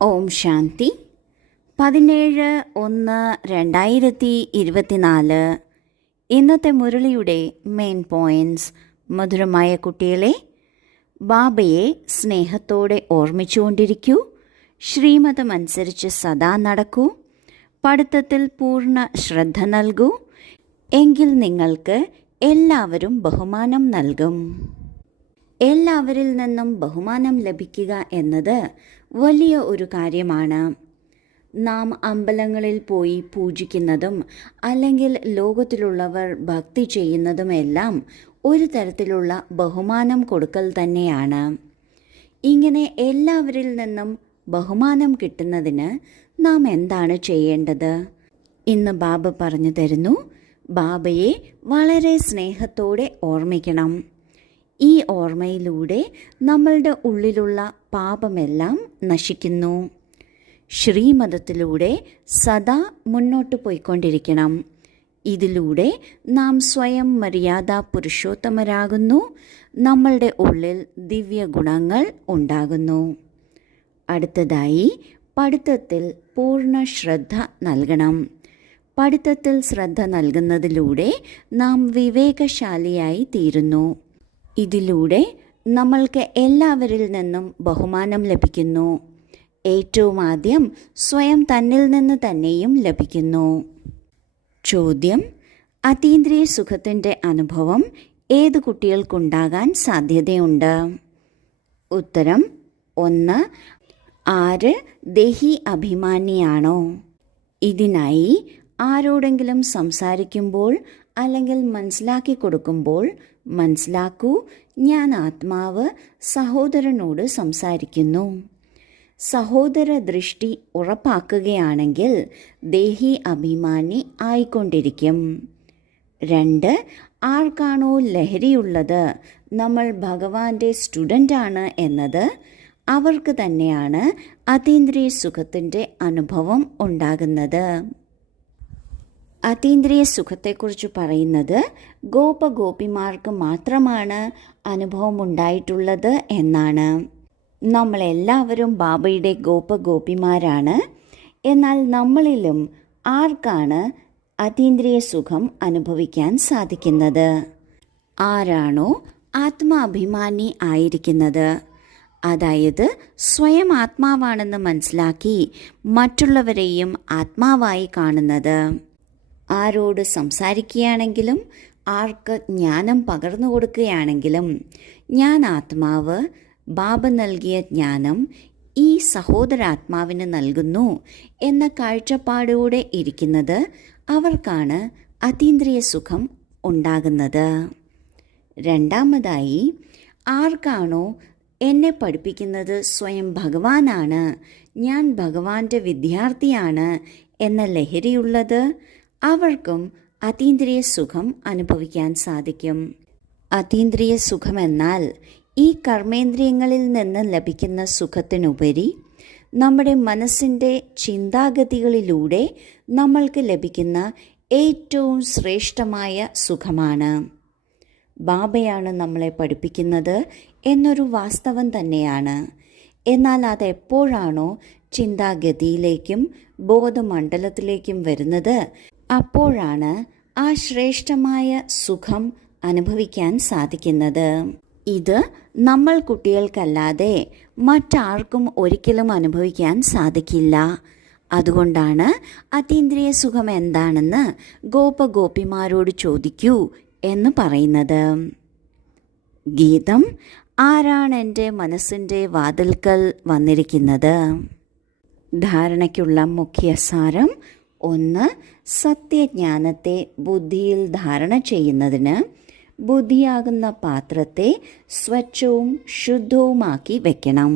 ഓം ശാന്തി. 17/1/2024. ഇന്നത്തെ മുരളിയുടെ main points. മധുരമായ കുട്ടികളെ, ബാബയെ സ്നേഹത്തോടെ ഓർമ്മിച്ചുകൊണ്ടിരിക്കൂ. ശ്രീമതമനുസരിച്ച് സദാ നടക്കൂ. പഠിത്തത്തിൽ പൂർണ്ണ ശ്രദ്ധ നൽകൂ. എങ്കിൽ നിങ്ങൾക്ക് എല്ലാവരും ബഹുമാനം നൽകും. എല്ലാവരിൽ നിന്നും ബഹുമാനം ലഭിക്കുക എന്നത് വലിയ ഒരു കാര്യമാണ്. നാം അമ്പലങ്ങളിൽ പോയി പൂജിക്കുന്നതും അല്ലെങ്കിൽ ലോകത്തിലുള്ളവർ ഭക്തി ചെയ്യുന്നതുമെല്ലാം ഒരു തരത്തിലുള്ള ബഹുമാനം കൊടുക്കൽ തന്നെയാണ്. ഇങ്ങനെ എല്ലാവരിൽ നിന്നും ബഹുമാനം കിട്ടുന്നതിന് നാം എന്താണ് ചെയ്യേണ്ടത്? ഇന്ന് ബാബ പറഞ്ഞു തരുന്നു. ബാബയെ വളരെ സ്നേഹത്തോടെ ഓർമ്മിക്കണം. ഈ ഓർമ്മയിലൂടെ നമ്മളുടെ ഉള്ളിലുള്ള പാപമെല്ലാം നശിക്കുന്നു. ശ്രീമതത്തിലൂടെ സദാ മുന്നോട്ട് പോയിക്കൊണ്ടിരിക്കണം. ഇതിലൂടെ നാം സ്വയം മര്യാദ പുരുഷോത്തമരാകുന്നു. നമ്മളുടെ ഉള്ളിൽ ദിവ്യ ഗുണങ്ങൾ ഉണ്ടാകുന്നു. അടുത്തതായി പഠിത്തത്തിൽ പൂർണ്ണ ശ്രദ്ധ നൽകണം. പഠിത്തത്തിൽ ശ്രദ്ധ നൽകുന്നതിലൂടെ നാം വിവേകശാലിയായി തീരുന്നു. ഇതിലൂടെ നമ്മൾക്ക് എല്ലാവരിൽ നിന്നും ബഹുമാനം ലഭിക്കുന്നു. ഏറ്റവും ആദ്യം സ്വയം തന്നിൽ നിന്ന് തന്നെയും ലഭിക്കുന്നു. ചോദ്യം: അതീന്ദ്രിയ സുഖത്തിൻ്റെ അനുഭവം ഏത് കുട്ടികൾക്കുണ്ടാകാൻ സാധ്യതയുണ്ട്? ഉത്തരം: 1. ആര് ദേഹി അഭിമാനിയാണോ? ഇതിനായി ആരോടെങ്കിലും സംസാരിക്കുമ്പോൾ അല്ലെങ്കിൽ മനസ്സിലാക്കി കൊടുക്കുമ്പോൾ മനസ്സിലാക്കൂ, ഞാൻ ആത്മാവ് സഹോദരനോട് സംസാരിക്കുന്നു. സഹോദര ദൃഷ്ടി ഉറപ്പാക്കുകയാണെങ്കിൽ ദേഹി അഭിമാനി ആയിക്കൊണ്ടിരിക്കും. 2. ആർക്കാണോ ലഹരിയുള്ളത്, നമ്മൾ ഭഗവാന്റെ സ്റ്റുഡൻ്റാണ് എന്നത്, അവർക്ക് തന്നെയാണ് അതീന്ദ്രിയ സുഖത്തിൻ്റെ അനുഭവം ഉണ്ടാകുന്നത്. അതീന്ദ്രിയ സുഖത്തെക്കുറിച്ച് പറയുന്നത് ഗോപഗോപിമാർക്ക് മാത്രമാണ് അനുഭവമുണ്ടായിട്ടുള്ളത് എന്നാണ്. നമ്മളെല്ലാവരും ബാബയുടെ ഗോപഗോപിമാരാണ്. എന്നാൽ നമ്മളിലും ആർക്കാണ് അതീന്ദ്രിയ സുഖം അനുഭവിക്കാൻ സാധിക്കുന്നത്? ആരാണോ ആത്മാഭിമാനി ആയിരിക്കുന്നത്, അതായത് സ്വയം ആത്മാവാണെന്ന് മനസ്സിലാക്കി മറ്റുള്ളവരെയും ആത്മാവായി കാണുന്നത്. ആരോട് സംസാരിക്കുകയാണെങ്കിലും ആർക്ക് ജ്ഞാനം പകർന്നു കൊടുക്കുകയാണെങ്കിലും ഞാൻ ആത്മാവ്, ബാബ നൽകിയ ജ്ഞാനം ഈ സഹോദരാത്മാവിന് നൽകുന്നു എന്ന കാഴ്ചപ്പാടോടെ ഇരിക്കുന്നത് അവർക്കാണ് അതീന്ദ്രിയ സുഖം ഉണ്ടാകുന്നത്. രണ്ടാമതായി, ആർക്കാണോ എന്നെ പഠിപ്പിക്കുന്നത് സ്വയം ഭഗവാനാണ്, ഞാൻ ഭഗവാന്റെ വിദ്യാർത്ഥിയാണ് എന്ന ലഹരിയുള്ളത്, അവർക്കും അതീന്ദ്രിയ സുഖം അനുഭവിക്കാൻ സാധിക്കും. അതീന്ദ്രിയ സുഖമെന്നാൽ ഈ കർമ്മേന്ദ്രിയങ്ങളിൽ നിന്ന് ലഭിക്കുന്ന സുഖത്തിനുപരി നമ്മുടെ മനസ്സിൻ്റെ ചിന്താഗതികളിലൂടെ നമ്മൾക്ക് ലഭിക്കുന്ന ഏറ്റവും ശ്രേഷ്ഠമായ സുഖമാണ്. ബാബയാണ് നമ്മളെ പഠിപ്പിക്കുന്നത് എന്നൊരു വാസ്തവം തന്നെയാണ്. എന്നാൽ അതെപ്പോഴാണോ ചിന്താഗതിയിലേക്കും ബോധമണ്ഡലത്തിലേക്കും വരുന്നത്, അപ്പോഴാണ് ആ ശ്രേഷ്ഠമായ സുഖം അനുഭവിക്കാൻ സാധിക്കുന്നത്. ഇത് നമ്മൾ കുട്ടികൾക്കല്ലാതെ മറ്റാർക്കും ഒരിക്കലും അനുഭവിക്കാൻ സാധിക്കില്ല. അതുകൊണ്ടാണ് അതീന്ദ്രിയ സുഖം എന്താണെന്ന് ഗോപഗോപിമാരോട് ചോദിക്കൂ എന്ന് പറയുന്നത്. ഗീതം: ആരാണ് എൻ്റെ മനസ്സിൻ്റെ വാതിൽക്കൽ വന്നിരിക്കുന്നത്? ധാരണയ്ക്കുള്ള മുഖ്യ സാരം: 1. സത്യജ്ഞാനത്തെ ബുദ്ധിയിൽ ധാരണ ചെയ്യുന്നതിന് ബുദ്ധിയാകുന്ന പാത്രത്തെ സ്വച്ഛവും ശുദ്ധവുമാക്കി വയ്ക്കണം.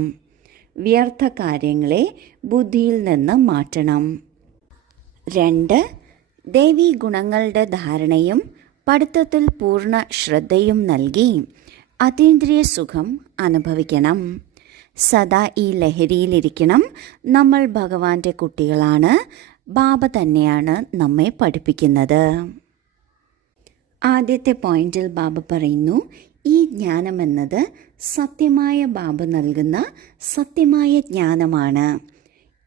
വ്യർത്ഥ കാര്യങ്ങളെ ബുദ്ധിയിൽ നിന്ന് മാറ്റണം. 2. ദൈവീ ഗുണങ്ങളുടെ ധാരണയും പഠിത്തത്തിൽ പൂർണ്ണ ശ്രദ്ധയും നൽകി അതീന്ദ്രിയ സുഖം അനുഭവിക്കണം. സദാ ഈ ലഹരിയിലിരിക്കണം. നമ്മൾ ഭഗവാന്റെ കുട്ടികളാണ്. ബാബ തന്നെയാണ് നമ്മെ പഠിപ്പിക്കുന്നത്. ആദ്യത്തെ പോയിന്റിൽ ബാബ പറയുന്നു, ഈ ജ്ഞാനമെന്നത് സത്യമായ ബാബ നൽകുന്ന സത്യമായ ജ്ഞാനമാണ്.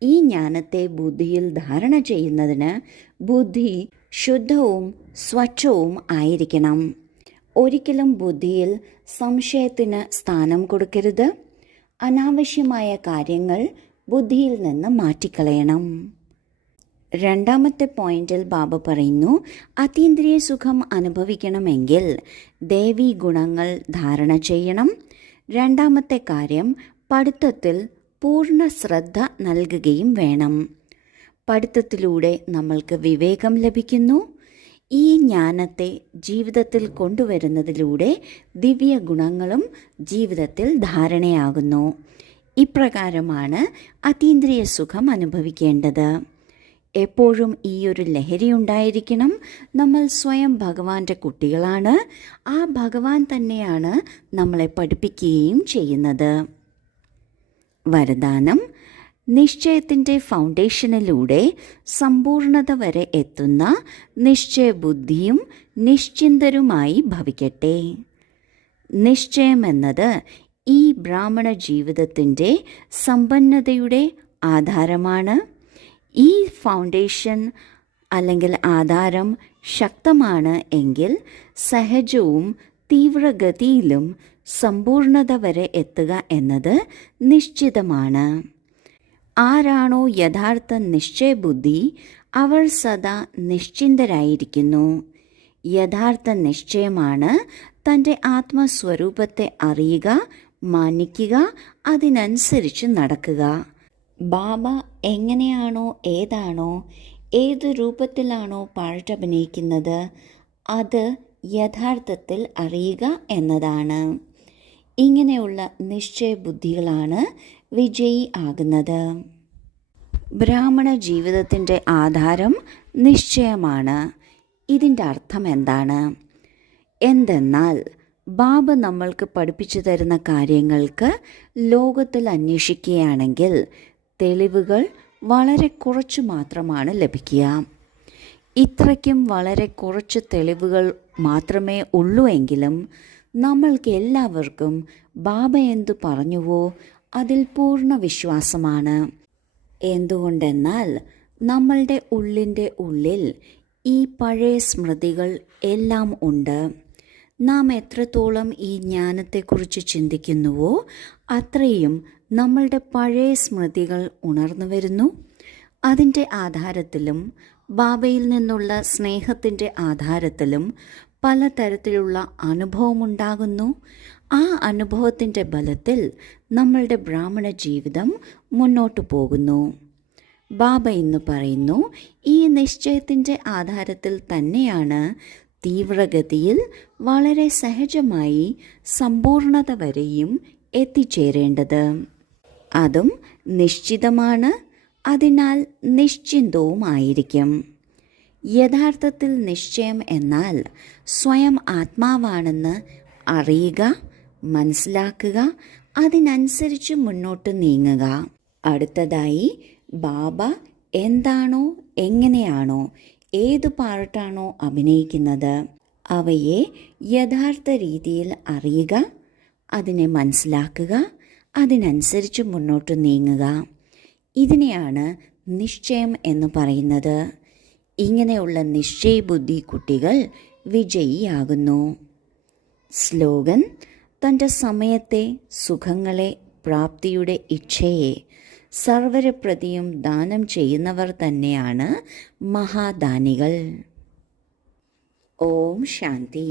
ഈ ജ്ഞാനത്തെ ബുദ്ധിയിൽ ധാരണ ചെയ്യുന്നതിന് ബുദ്ധി ശുദ്ധവും സ്വച്ഛവും ആയിരിക്കണം. ഒരിക്കലും ബുദ്ധിയിൽ സംശയത്തിന് സ്ഥാനം കൊടുക്കരുത്. അനാവശ്യമായ കാര്യങ്ങൾ ബുദ്ധിയിൽ നിന്ന് മാറ്റിക്കളയണം. രണ്ടാമത്തെ പോയിന്റിൽ ബാബ പറയുന്നു, അതീന്ദ്രിയ സുഖം അനുഭവിക്കണമെങ്കിൽ ദേവീ ഗുണങ്ങൾ ധാരണ ചെയ്യണം. രണ്ടാമത്തെ കാര്യം, പഠിത്തത്തിൽ പൂർണ്ണ ശ്രദ്ധ നൽകുകയും വേണം. പഠിത്തത്തിലൂടെ നമ്മൾക്ക് വിവേകം ലഭിക്കുന്നു. ഈ ജ്ഞാനത്തെ ജീവിതത്തിൽ കൊണ്ടുവരുന്നതിലൂടെ ദിവ്യ ഗുണങ്ങളും ജീവിതത്തിൽ ധാരണയാകുന്നു. ഇപ്രകാരമാണ് അതീന്ദ്രിയ സുഖം അനുഭവിക്കേണ്ടത്. എപ്പോഴും ഈ ഒരു ലഹരി ഉണ്ടായിരിക്കണം. നമ്മൾ സ്വയം ഭഗവാന്റെ കുട്ടികളാണ്. ആ ഭഗവാൻ തന്നെയാണ് നമ്മളെ പഠിപ്പിക്കുകയും ചെയ്യുന്നത്. വരദാനം: നിശ്ചയത്തിൻ്റെ ഫൗണ്ടേഷനിലൂടെ സമ്പൂർണത വരെ എത്തുന്ന നിശ്ചയബുദ്ധിയും നിശ്ചിന്തരുമായി ഭവിക്കട്ടെ. നിശ്ചയമെന്നത് ഈ ബ്രാഹ്മണ ജീവിതത്തിൻ്റെ സമ്പന്നതയുടെ ആധാരമാണ്. ഈ ഫൗണ്ടേഷൻ അല്ലെങ്കിൽ ആധാരം ശക്തമാണ് എങ്കിൽ സഹജവും തീവ്രഗതിയിലും സമ്പൂർണത വരെ എത്തുക എന്നത് നിശ്ചിതമാണ്. ആരാണോ യഥാർത്ഥ നിശ്ചയബുദ്ധി, അവർ സദാ നിശ്ചിന്തരായിരിക്കുന്നു. യഥാർത്ഥ നിശ്ചയമാണ് തൻ്റെ ആത്മസ്വരൂപത്തെ അറിയുക, മാനിക്കുക, അതിനനുസരിച്ച് നടക്കുക. ബാബ എങ്ങനെയാണോ, ഏതാണോ, ഏതു രൂപത്തിലാണോ പാട്ടഭിനയിക്കുന്നത് അത് യഥാർത്ഥത്തിൽ അറിയുക എന്നതാണ്. ഇങ്ങനെയുള്ള നിശ്ചയബുദ്ധികളാണ് വിജയി ആകുന്നത്. ബ്രാഹ്മണ ജീവിതത്തിൻ്റെ ആധാരം നിശ്ചയമാണ്. ഇതിൻ്റെ അർത്ഥം എന്താണ്? എന്തെന്നാൽ ബാബ നമ്മൾക്ക് പഠിപ്പിച്ചു തരുന്ന കാര്യങ്ങൾക്ക് ലോകത്തിൽ അന്വേഷിക്കുകയാണെങ്കിൽ തെളിവുകൾ വളരെ കുറച്ച് മാത്രമാണ് ലഭിക്കുക. ഇത്രയ്ക്കും വളരെ കുറച്ച് തെളിവുകൾ മാത്രമേ ഉള്ളൂ എങ്കിലും നമ്മൾക്ക് എല്ലാവർക്കും ബാബ എന്തു പറഞ്ഞുവോ അതിൽ പൂർണ്ണ വിശ്വാസമാണ്. എന്തുകൊണ്ടെന്നാൽ നമ്മളുടെ ഉള്ളിൽ ഈ പഴയ സ്മൃതികൾ എല്ലാം ഉണ്ട്. നാം എത്രത്തോളം ഈ ജ്ഞാനത്തെക്കുറിച്ച് ചിന്തിക്കുന്നുവോ അത്രയും നമ്മളുടെ പഴയ സ്മൃതികൾ ഉണർന്നു വരുന്നു. അതിൻ്റെ ആധാരത്തിലും ബാബയിൽ നിന്നുള്ള സ്നേഹത്തിൻ്റെ ആധാരത്തിലും പലതരത്തിലുള്ള അനുഭവമുണ്ടാകുന്നു. ആ അനുഭവത്തിൻ്റെ ബലത്തിൽ നമ്മളുടെ ബ്രാഹ്മണ ജീവിതം മുന്നോട്ടു പോകുന്നു. ബാബ ഇന്ന് പറയുന്നു, ഈ നിശ്ചയത്തിൻ്റെ ആധാരത്തിൽ തന്നെയാണ് തീവ്രഗതിയിൽ വളരെ സഹജമായി സമ്പൂർണത വരെയും എത്തിച്ചേരേണ്ടത്. അതും നിശ്ചിതമാണ്, അതിനാൽ നിശ്ചിന്തവുമായിരിക്കും. യഥാർത്ഥത്തിൽ നിശ്ചയം എന്നാൽ സ്വയം ആത്മാവാണെന്ന് അറിയുക, മനസ്സിലാക്കുക, അതിനനുസരിച്ച് മുന്നോട്ട് നീങ്ങുക. അടുത്തതായി ബാബ എന്താണോ, എങ്ങനെയാണോ, ഏതു പാർട്ടാണോ അഭിനയിക്കുന്നത് അവയെ യഥാർത്ഥ രീതിയിൽ അറിയുക, അതിനെ മനസ്സിലാക്കുക, അതിനനുസരിച്ച് മുന്നോട്ട് നീങ്ങുക. ഇതിനെയാണ് നിശ്ചയം എന്ന് പറയുന്നത്. ഇങ്ങനെയുള്ള നിശ്ചയബുദ്ധി കുട്ടികൾ വിജയിയാകുന്നു. സ്ലോഗൻ: തൻ്റെ സമയത്തെ, സുഖങ്ങളെ, പ്രാപ്തിയുടെ ഇച്ഛയെ സർവരപ്രതിയും ദാനം ചെയ്യുന്നവർ തന്നെയാണ് മഹാദാനികൾ. ഓം ശാന്തി.